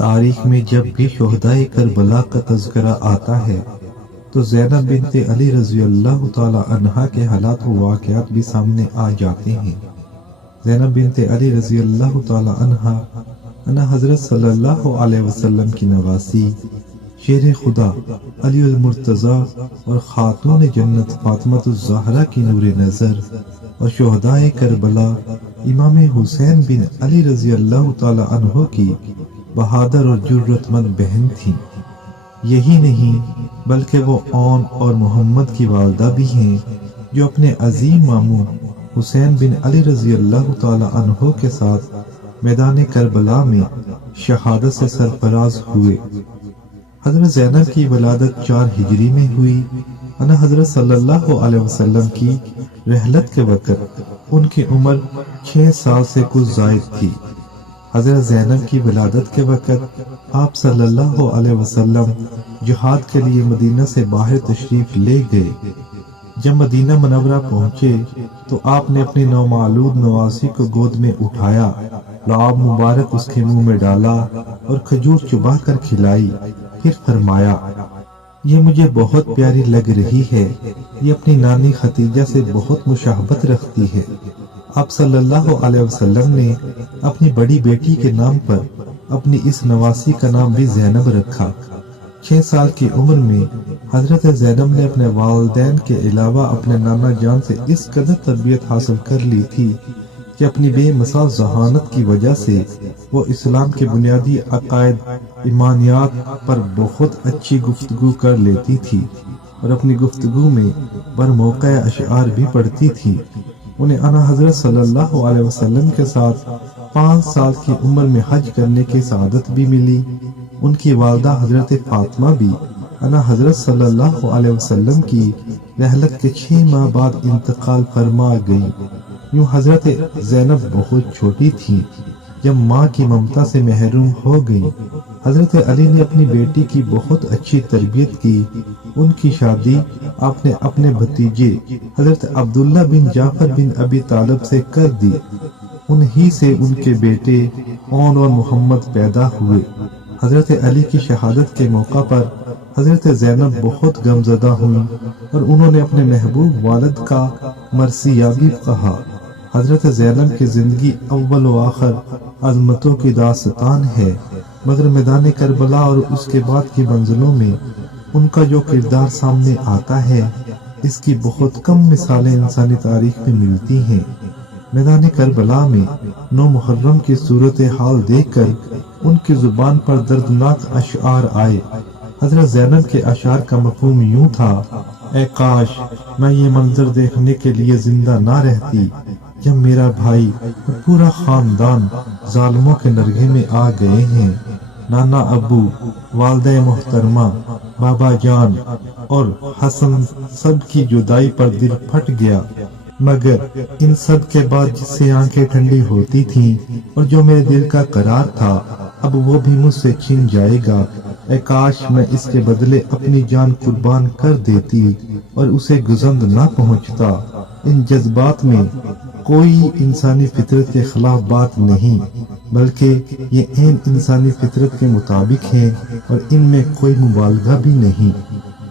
تاریخ میں جب بھی شہدائے کربلا کا تذکرہ آتا ہے تو زینب بنت علی رضی اللہ تعالی عنہا کے حالات و واقعات بھی سامنے آ جاتے ہیں۔ زینب بنت علی رضی اللہ تعالی عنہا حضرت صلی اللہ علیہ وسلم کی نواسی، شیر خدا علی المرتضیٰ اور خاتون جنت فاطمہ الزہرا کی نور نظر اور شہدائے کربلا امام حسین بن علی رضی اللہ تعالی عنہ کی بہادر اور جرأت مند بہن تھیں۔ یہی نہیں بلکہ وہ اون اور محمد کی والدہ بھی ہیں، جو اپنے عظیم ماموں حسین بن علی رضی اللہ تعالی عنہ کے ساتھ میدان کربلا میں شہادت سے سرفراز ہوئے۔ حضرت زینب کی ولادت 4 ہجری میں ہوئی۔ حضرت صلی اللہ علیہ وسلم کی رحلت کے وقت ان کی عمر 6 سال سے کچھ زائد تھی۔ حضرت زینب کی ولادت کے وقت آپ صلی اللہ علیہ وسلم جہاد کے لیے مدینہ سے باہر تشریف لے گئے۔ جب مدینہ منورہ پہنچے تو آپ نے اپنی نومولود نواسی کو گود میں اٹھایا، لعاب مبارک اس کے منہ میں ڈالا اور کھجور چبا کر کھلائی، پھر فرمایا، یہ مجھے بہت پیاری لگ رہی ہے، یہ اپنی نانی ختیجہ سے بہت مشابہت رکھتی ہے۔ آپ صلی اللہ علیہ وسلم نے اپنی بڑی بیٹی کے نام پر اپنی اس نواسی کا نام بھی زینب رکھا۔ 6 سال کی عمر میں حضرت زینب نے اپنے والدین کے علاوہ اپنے نانا جان سے اس قدر تربیت حاصل کر لی تھی کہ اپنی بے مثال ذہانت کی وجہ سے وہ اسلام کے بنیادی عقائد ایمانیات پر بہت اچھی گفتگو کر لیتی تھی اور اپنی گفتگو میں برموقع اشعار بھی پڑھتی تھی۔ انہیں حضرت صلی اللہ علیہ وسلم کے ساتھ 5 سال کی عمر میں حج کرنے کی سعادت بھی ملی۔ ان کی والدہ حضرت فاطمہ بھی حضرت صلی اللہ علیہ وسلم کی رحلت کے 6 ماہ بعد انتقال فرما گئی۔ یوں حضرت زینب بہت چھوٹی تھی جب ماں کی ممتا سے محروم ہو گئی۔ حضرت علی نے اپنی بیٹی کی بہت اچھی تربیت کی۔ ان کی شادی آپ نے اپنے بھتیجے حضرت عبداللہ بن جعفر بن ابی طالب سے کر دی۔ انہی سے ان کے بیٹے اون اور محمد پیدا ہوئے۔ حضرت علی کی شہادت کے موقع پر حضرت زینب بہت غمزدہ ہوئیں اور انہوں نے اپنے محبوب والد کا مرثیابی کہا۔ حضرت زینب کی زندگی اول و آخر عظمتوں کی داستان ہے، مگر میدان کربلا اور اس کے بعد کی منزلوں میں ان کا جو کردار سامنے آتا ہے، اس کی بہت کم مثالیں انسانی تاریخ میں ملتی ہیں۔ میدان کربلا میں 9 محرم کی صورتحال دیکھ کر ان کی زبان پر دردناک اشعار آئے۔ حضرت زینب کے اشعار کا مفہوم یوں تھا، اے کاش میں یہ منظر دیکھنے کے لیے زندہ نہ رہتی جب میرا بھائی اور پورا خاندان ظالموں کے نرغے میں آ گئے ہیں۔ نانا ابو، والدہ محترمہ، بابا جان اور حسن سب کی جدائی پر دل پھٹ گیا، مگر ان سب کے بعد جس سے آنکھیں ٹھنڈی ہوتی تھیں اور جو میرے دل کا قرار تھا، اب وہ بھی مجھ سے چھن جائے گا۔ اے کاش میں اس کے بدلے اپنی جان قربان کر دیتی اور اسے گزند نہ پہنچتا۔ ان جذبات میں کوئی انسانی فطرت کے خلاف بات نہیں، بلکہ یہ عین انسانی فطرت کے مطابق ہیں اور ان میں کوئی مبالغہ بھی نہیں۔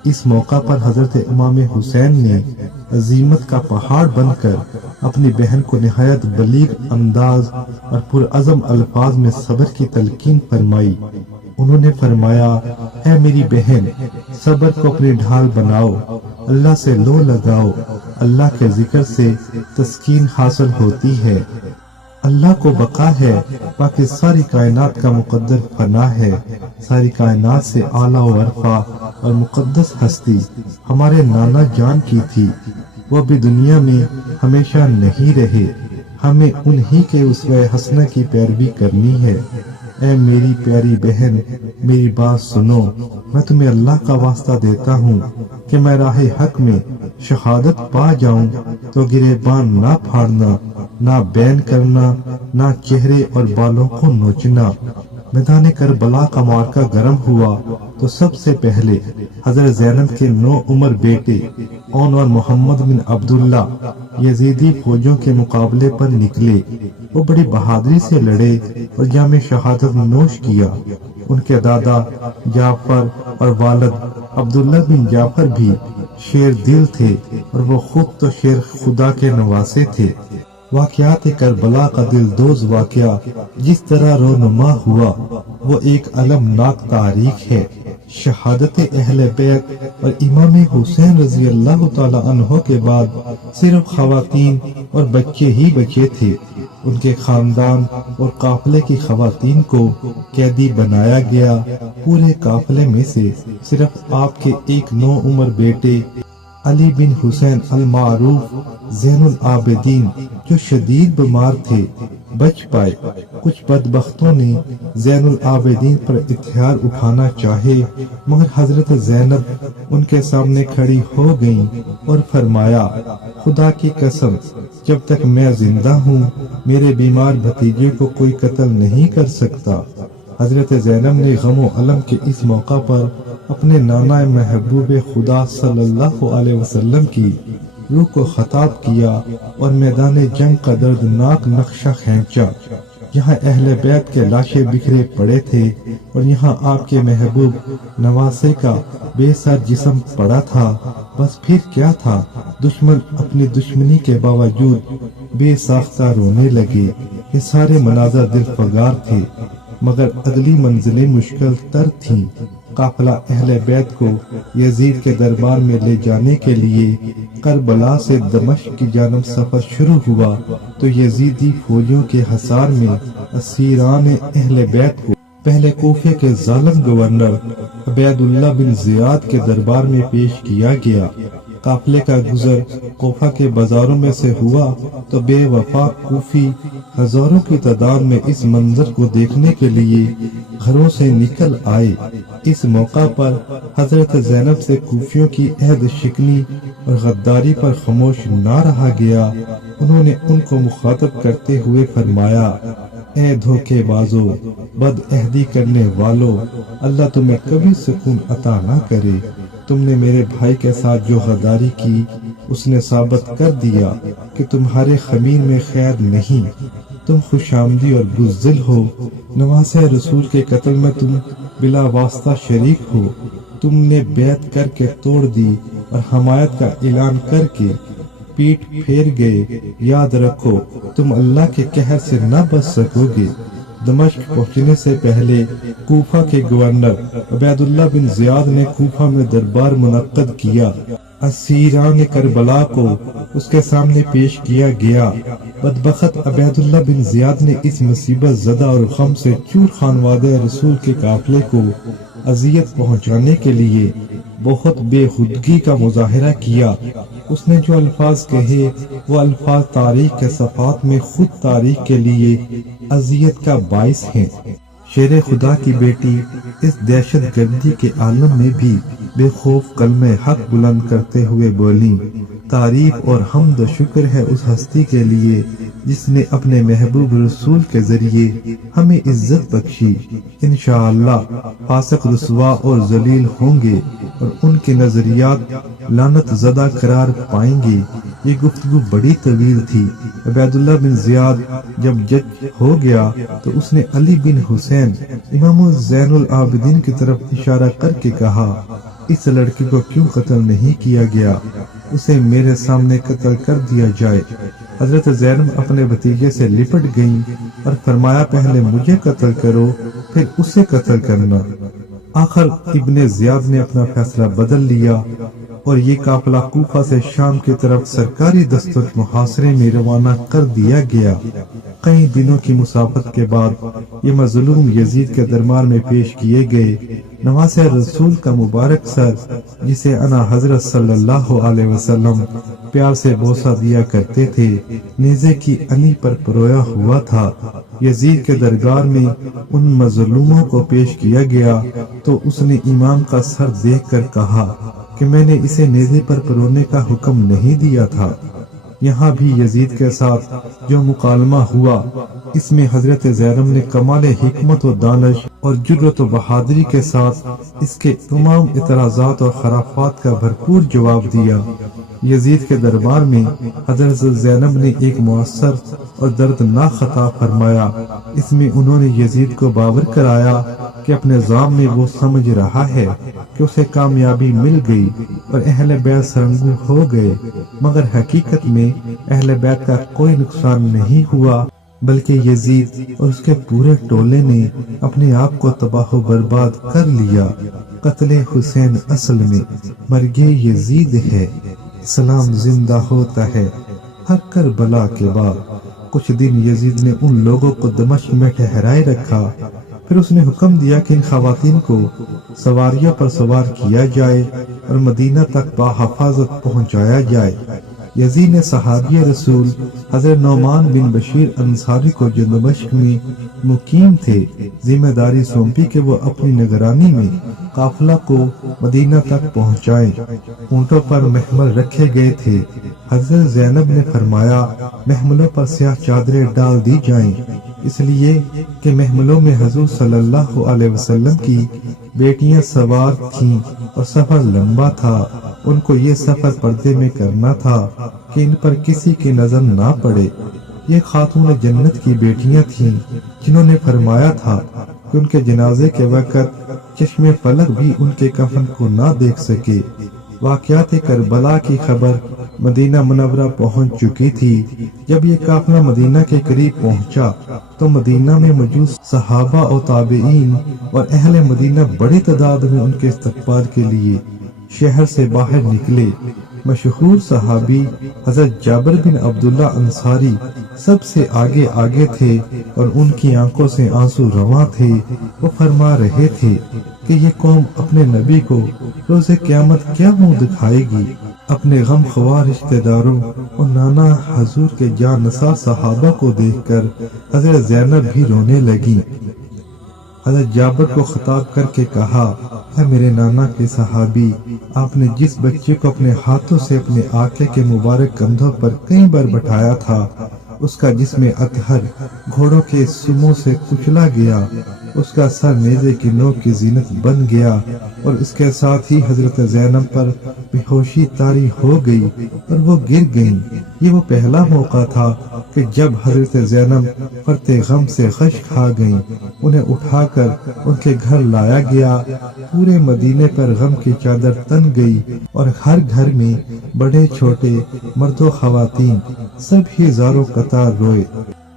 اس موقع پر حضرت امام حسین نے عظیمت کا پہاڑ بن کر اپنی بہن کو نہایت بلیغ انداز اور پرعزم الفاظ میں صبر کی تلقین فرمائی۔ انہوں نے فرمایا، اے میری بہن، صبر کو اپنی ڈھال بناؤ، اللہ سے لو لگاؤ، اللہ کے ذکر سے تسکین حاصل ہوتی ہے۔ اللہ کو بقا ہے، باقی ساری کائنات کا مقدر فنا ہے۔ ساری کائنات سے اعلیٰ و ارفع اور مقدس ہستی ہمارے نانا جان کی تھی، وہ بھی دنیا میں ہمیشہ نہیں رہے۔ ہمیں انہی کے اسوہ حسنہ کی پیروی کرنی ہے۔ اے میری پیاری بہن، میری بات سنو، میں تمہیں اللہ کا واسطہ دیتا ہوں کہ میں راہ حق میں شہادت پا جاؤں تو گریبان نہ پھاڑنا، نہ بین کرنا، نہ چہرے اور بالوں کو نوچنا۔ میدان کربلا کا معرکہ گرم ہوا تو سب سے پہلے حضرت زینب کے 9 عمر بیٹے اور محمد بن عبداللہ یزیدی فوجوں کے مقابلے پر نکلے۔ وہ بڑی بہادری سے لڑے اور جام شہادت نوش کیا۔ ان کے دادا جعفر اور والد عبداللہ بن جعفر بھی شیر دل تھے اور وہ خود تو شیر خدا کے نواسے تھے۔ واقعات کربلا کا دلدوز واقعہ جس طرح رونما ہوا وہ ایک المناک تاریخ ہے۔ شہادت اہل بیت اور امام حسین رضی اللہ تعالی عنہ کے بعد صرف خواتین اور بچے ہی بچے تھے۔ ان کے خاندان اور قافلے کی خواتین کو قیدی بنایا گیا۔ پورے قافلے میں سے صرف آپ کے ایک نو عمر بیٹے علی بن حسین المعروف زین العابدین جو شدید بیمار تھے بچ پائے۔ کچھ بدبختوں نے زین العابدین پر ہتھیار اٹھانا چاہے مگر حضرت زینب ان کے سامنے کھڑی ہو گئیں اور فرمایا، خدا کی قسم جب تک میں زندہ ہوں میرے بیمار بھتیجے کو کوئی قتل نہیں کر سکتا۔ حضرت زینب نے غم و الم کے اس موقع پر اپنے نانا محبوب خدا صلی اللہ علیہ وسلم کی روح کو خطاب کیا اور میدان جنگ کا دردناک نقشہ کھینچا۔ یہاں اہل بیت کے لاشیں بکھرے پڑے تھے اور یہاں آپ کے محبوب نواسے کا بے سر جسم پڑا تھا۔ بس پھر کیا تھا، دشمن اپنی دشمنی کے باوجود بے ساختہ رونے لگے۔ یہ سارے مناظر دل فگار تھے مگر اگلی منزلیں مشکل تر تھیں۔ قافلہ اہل بیت کو یزید کے دربار میں لے جانے کے لیے کربلا سے دمشق کی جانب سفر شروع ہوا تو یزیدی فوجوں کے حصار میں اسیران اہل بیت کو پہلے کوفے کے ظالم گورنر عبید اللہ بن زیاد کے دربار میں پیش کیا گیا۔ قافلے کا گزر کوفہ کے بازاروں میں سے ہوا تو بے وفا کوفی ہزاروں کی تعداد میں اس منظر کو دیکھنے کے لیے گھروں سے نکل آئے۔ اس موقع پر حضرت زینب سے کوفیوں کی عہد شکنی اور غداری پر خاموش نہ رہا گیا۔ انہوں نے ان کو مخاطب کرتے ہوئے فرمایا، اے دھوکے بازو، بد عہدی کرنے والو، اللہ تمہیں کبھی سکون عطا نہ کرے۔ تم نے میرے بھائی کے ساتھ جو غداری کی اس نے ثابت کر دیا کہ تمہارے خمیر میں خیر نہیں۔ تم خوش آمدی اور بزدل ہو۔ نواسے رسول کے قتل میں تم بلا واسطہ شریک ہو۔ تم نے بیعت کر کے توڑ دی اور حمایت کا اعلان کر کے پیٹ پھیر گئے۔ یاد رکھو تم اللہ کے قہر سے نہ بچ سکو گے۔ دمشق پہنچنے سے پہلے کوفہ کے گورنر عبید اللہ بن زیاد نے کوفہ میں دربار منعقد کیا۔ اسیران کربلا کو اس کے سامنے پیش کیا گیا۔ بدبخت عبید اللہ بن زیاد نے اس مصیبت زدہ اور غم سے چور خانوادہ رسول کے قافلے کو اذیت پہنچانے کے لیے بہت بے خودگی کا مظاہرہ کیا۔ اس نے جو الفاظ کہے وہ الفاظ تاریخ کے صفحات میں خود تاریخ کے لیے اذیت کا باعث ہیں۔ شیر خدا کی بیٹی اس دہشت گردی کے عالم میں بھی بے خوف کلمہ حق بلند کرتے ہوئے بولیں، تعریف اور حمد و شکر ہے اس ہستی کے لیے جس نے اپنے محبوب رسول کے ذریعے ہمیں عزت بخشی۔ انشاءاللہ فاسق رسوا اور ذلیل ہوں گے اور ان کے نظریات لعنت زدہ قرار پائیں گے۔ یہ گفتگو بڑی طویل تھی۔ عبید اللہ بن زیاد جب جج ہو گیا تو اس نے علی بن حسین امام زین العابدین کی طرف اشارہ کر کے کہا، اس لڑکی کو کیوں قتل نہیں کیا گیا؟ اسے میرے سامنے قتل کر دیا جائے۔ حضرت زینب اپنے بھتیجے سے لپٹ گئیں اور فرمایا، پہلے مجھے قتل کرو پھر اسے قتل کرنا۔ آخر ابن زیاد نے اپنا فیصلہ بدل لیا اور یہ قافلہ کوفہ سے شام کی طرف سرکاری دستور محاصرے میں روانہ کر دیا گیا۔ کئی دنوں کی مسافت کے بعد یہ مظلوم یزید کے دربار میں پیش کیے گئے۔ نواسے رسول کا مبارک سر جسے انا حضرت صلی اللہ علیہ وسلم پیار سے بوسہ دیا کرتے تھے، نیزے کی انی پر پرویا ہوا تھا۔ یزید کے دربار میں ان مظلوموں کو پیش کیا گیا تو اس نے امام کا سر دیکھ کر کہا کہ میں نے اسے نیزے پر پرونے کا حکم نہیں دیا تھا۔ یہاں بھی یزید کے ساتھ جو مکالمہ ہوا اس میں حضرت زینب نے کمال حکمت و دانش اور جرأت و بہادری کے ساتھ اس کے تمام اعتراضات اور خرافات کا بھرپور جواب دیا۔ یزید کے دربار میں حضرت زینب نے ایک مؤثر اور دردناک خطاب فرمایا۔ اس میں انہوں نے یزید کو باور کرایا کہ اپنے ظام میں وہ سمجھ رہا ہے کہ اسے کامیابی مل گئی اور اہل بیت سرنگوں ہو گئے، مگر حقیقت میں اہل بیت کا کوئی نقصان نہیں ہوا، بلکہ یزید اور اس کے پورے ٹولے نے اپنے آپ کو تباہ و برباد کر لیا۔ قتل حسین اصل میں مرگ یزید ہے۔ اسلام زندہ ہوتا ہے ہر کربلا کے بعد۔ کچھ دن یزید نے ان لوگوں کو دمشق میں ٹھہرائے رکھا، پھر اس نے حکم دیا کہ ان خواتین کو سواریوں پر سوار کیا جائے اور مدینہ تک بحفاظت پہنچایا جائے۔ یزید نے صحابی رسول حضرت نعمان بن بشیر انصاری کو جو دمشق میں مقیم تھے ذمہ داری سونپی کہ وہ اپنی نگرانی میں قافلہ کو مدینہ تک پہنچائیں۔ اونٹوں پر محمل رکھے گئے تھے۔ حضرت زینب نے فرمایا محملوں پر سیاہ چادریں ڈال دی جائیں، اس لیے کہ محملوں میں حضور صلی اللہ علیہ وسلم کی بیٹیاں سوار تھیں اور سفر لمبا تھا۔ ان کو یہ سفر پردے میں کرنا تھا کہ ان پر کسی کی نظر نہ پڑے۔ یہ خاتون جنت کی بیٹیاں تھیں جنہوں نے فرمایا تھا کہ ان کے جنازے کے وقت چشم فلک بھی ان کے کفن کو نہ دیکھ سکے۔ واقعات کربلا کی خبر مدینہ منورہ پہنچ چکی تھی۔ جب یہ قافلہ مدینہ کے قریب پہنچا تو مدینہ میں موجود صحابہ و تابعین اور اہل مدینہ بڑی تعداد میں ان کے استقبال کے لیے شہر سے باہر نکلے۔ مشہور صحابی حضرت جابر بن عبداللہ انصاری سب سے آگے تھے اور ان کی آنکھوں سے آنسو رواں تھے۔ وہ فرما رہے تھے کہ یہ قوم اپنے نبی کو روز قیامت کیا منہ دکھائے گی۔ اپنے غم خوار رشتہ داروں اور نانا حضور کے جان نثار صحابہ کو دیکھ کر حضرت زینب بھی رونے لگی۔ حضرت جابر کو خطاب کر کے کہا، اے میرے نانا کے صحابی، آپ نے جس بچے کو اپنے ہاتھوں سے اپنے آقا کے مبارک کندھوں پر کئی بار بٹھایا تھا، اس کا جسم اطہر گھوڑوں کے سموں سے کچلا گیا، اس کا سر نیزے کی نوک کی زینت بن گیا اور اس کے ساتھ ہی حضرت زینب پر بے ہوشی طاری ہو گئی اور وہ گر گئیں۔ یہ وہ پہلا موقع تھا کہ جب حضرت زینب فرط غم سے غش کھا گئیں۔ انہیں اٹھا کر ان کے گھر لایا گیا۔ پورے مدینے پر غم کی چادر تن گئی اور ہر گھر میں بڑے چھوٹے مرد و خواتین سب ہی زاروں قطار روئے۔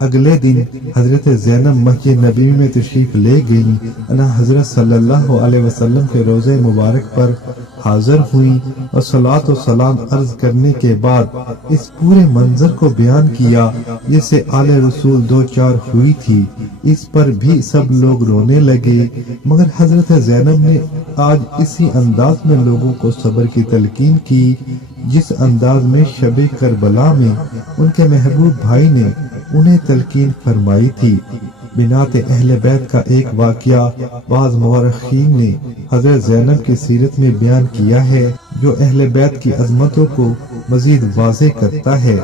اگلے دن حضرت زینب مسجد نبوی میں تشریف لے گئیں۔ انا حضرت صلی اللہ علیہ وسلم کے روضہ مبارک پر حاضر ہوئیں اور صلاۃ و سلام عرض کرنے کے بعد اس پورے منظر کو بیان کیا جس سے آل رسول دو چار ہوئی تھی۔ اس پر بھی سب لوگ رونے لگے، مگر حضرت زینب نے آج اسی انداز میں لوگوں کو صبر کی تلقین کی جس انداز میں شب کربلا میں ان کے محبوب بھائی نے انہیں تلقین فرمائی تھی۔ بنات اہل بیت کا ایک واقعہ بعض مورخین نے حضرت زینب کی سیرت میں بیان کیا ہے جو اہل بیت کی عظمتوں کو مزید واضح کرتا ہے۔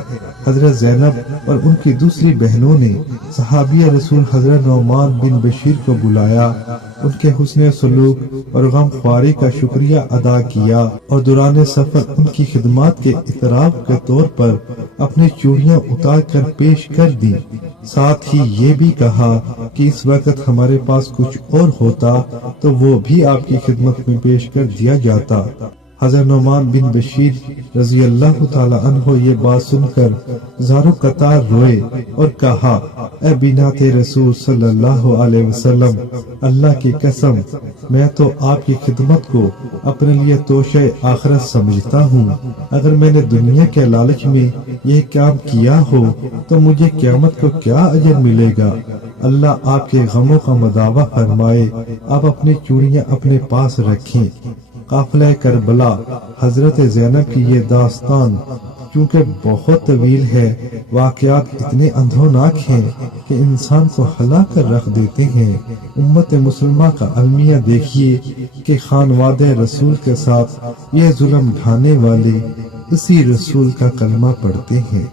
حضرت زینب اور ان کی دوسری بہنوں نے صحابی رسول حضرت نعمان بن بشیر کو بلایا، ان کے حسن سلوک اور غم خواری کا شکریہ ادا کیا اور دوران سفر ان کی خدمات کے اعتراف کے طور پر اپنی چوڑیاں اتار کر پیش کر دی۔ ساتھ ہی یہ بھی کہا کہ اس وقت ہمارے پاس کچھ اور ہوتا تو وہ بھی آپ کی خدمت میں پیش کر دیا جاتا۔ حضرت نعمان بن بشیر رضی اللہ تعالی عنہ یہ بات سن کر زاروں قطار روئے اور کہا، اے بنات رسول صلی اللہ علیہ وسلم، اللہ کی قسم میں تو آپ کی خدمت کو اپنے لیے توشہ آخرت سمجھتا ہوں۔ اگر میں نے دنیا کے لالچ میں یہ کام کیا ہو تو مجھے قیامت کو کیا اجر ملے گا؟ اللہ آپ کے غموں کا مداوع فرمائے۔ آپ اپنی چوڑیاں اپنے پاس رکھیں۔ قافلہ کربلا حضرت زینب کی یہ داستان چونکہ بہت طویل ہے، واقعات اتنے اندھوناک ہیں کہ انسان کو ہلا کر رکھ دیتے ہیں۔ امت مسلمہ کا المیہ دیکھیے کہ خانوادہ رسول کے ساتھ یہ ظلم ڈھانے والے اسی رسول کا کلمہ پڑھتے ہیں